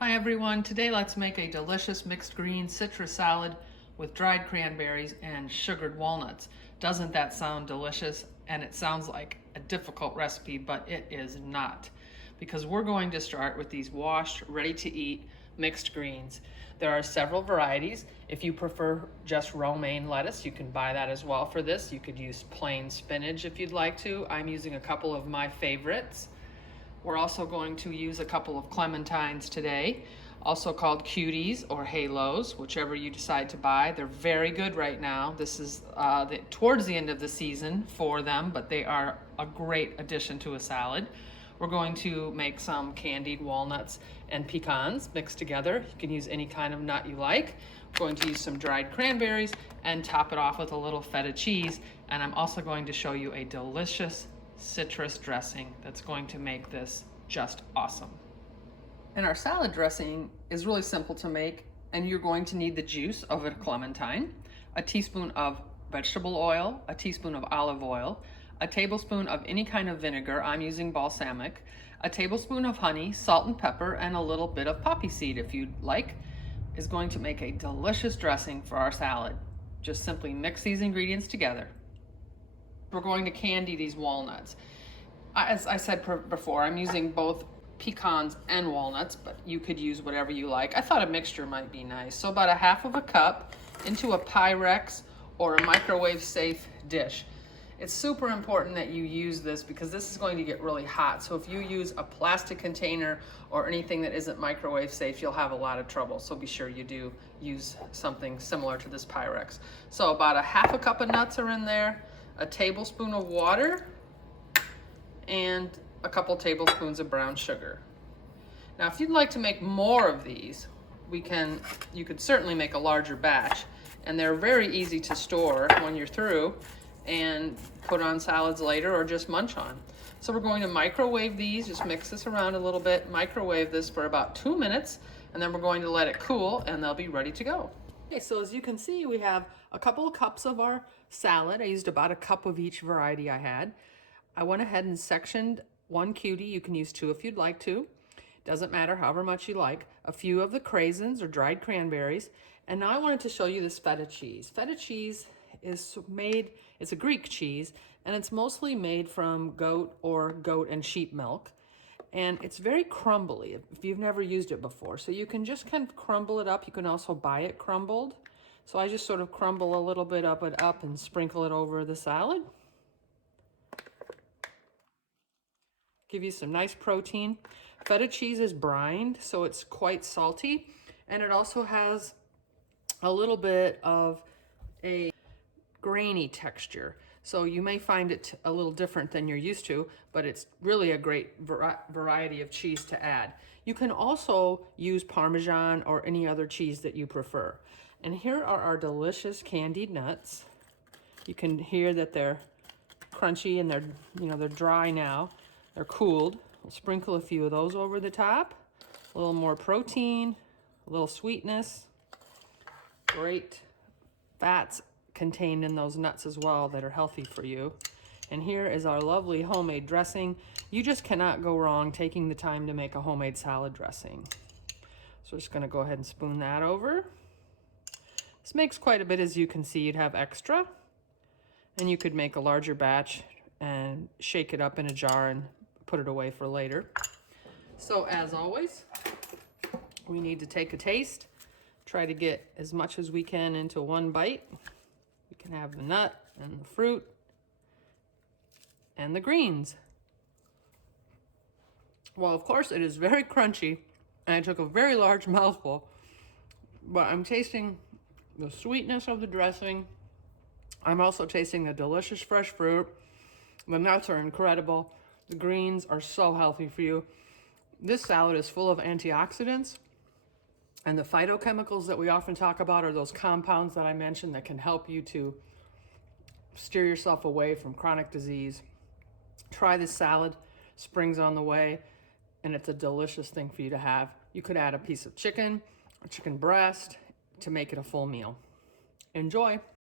Hi everyone, today let's make a delicious mixed green citrus salad with dried cranberries and sugared walnuts. Doesn't that sound delicious? And it sounds like a difficult recipe, but it is not. Because we're going to start with these washed, ready to eat mixed greens. There are several varieties. If you prefer just romaine lettuce, you can buy that as well for this. You could use plain spinach if you'd like to. I'm using a couple of my favorites. We're also going to use a couple of clementines today, also called Cuties or halos, whichever you decide to buy. They're very good right now. This is towards the end of the season for them, but they are a great addition to a salad. We're going to make some candied walnuts and pecans mixed together. You can use any kind of nut you like. I'm going to use some dried cranberries and top it off with a little feta cheese. And I'm also going to show you a delicious citrus dressing that's going to make this just awesome. And our salad dressing is really simple to make, and you're going to need the juice of a clementine, a teaspoon of vegetable oil, a teaspoon of olive oil, a tablespoon of any kind of vinegar, I'm using balsamic, a tablespoon of honey, salt and pepper, and a little bit of poppy seed if you'd like, is going to make a delicious dressing for our salad. Just simply mix these ingredients together. We're going to candy these walnuts. As I said before, I'm using both pecans and walnuts, but you could use whatever you like. I thought a mixture might be nice. So about a half of a cup into a Pyrex or a microwave safe dish. It's super important that you use this because this is going to get really hot. So if you use a plastic container or anything that isn't microwave safe, you'll have a lot of trouble. So be sure you do use something similar to this Pyrex. So about a half a cup of nuts are in there, a tablespoon of water, and a couple tablespoons of brown sugar. Now, if you'd like to make more of these, you could certainly make a larger batch, and they're very easy to store when you're through and put on salads later or just munch on. So we're going to microwave these, just mix this around a little bit, microwave this for about 2 minutes, and then we're going to let it cool and they'll be ready to go. Okay, so as you can see, we have a couple of cups of our salad. I used about a cup of each variety I had. I went ahead and sectioned one cutie. You can use two if you'd like to. Doesn't matter, however much you like. A few of the craisins or dried cranberries. And now I wanted to show you this feta cheese. Feta cheese is made, it's a Greek cheese, and it's mostly made from goat and sheep milk. And it's very crumbly if you've never used it before. So you can just kind of crumble it up. You can also buy it crumbled. So I just sort of crumble a little bit of it up and sprinkle it over the salad. Give you some nice protein. Feta cheese is brined, so it's quite salty. And it also has a little bit of a grainy texture. So you may find it a little different than you're used to, but it's really a great variety of cheese to add. You can also use Parmesan or any other cheese that you prefer. And here are our delicious candied nuts. You can hear that they're crunchy and they're dry now. They're cooled. We'll sprinkle a few of those over the top. A little more protein, a little sweetness. Great fats contained in those nuts as well that are healthy for you. And here is our lovely homemade dressing. You just cannot go wrong taking the time to make a homemade salad dressing. So we're just going to go ahead and spoon that over. This makes quite a bit, as you can see. You'd have extra, and you could make a larger batch and shake it up in a jar and put it away for later. So as always, we need to take a taste. Try to get as much as we can into one bite. We can have the nut and the fruit and the greens. Well, of course, it is very crunchy, and I took a very large mouthful, but I'm tasting the sweetness of the dressing. I'm also tasting the delicious fresh fruit. The nuts are incredible. The greens are so healthy for you. This salad is full of antioxidants, and the phytochemicals that we often talk about are those compounds that I mentioned that can help you to steer yourself away from chronic disease. Try this salad. Spring's on the way, and it's a delicious thing for you to have. You could add a piece of chicken or chicken breast to make it a full meal. Enjoy.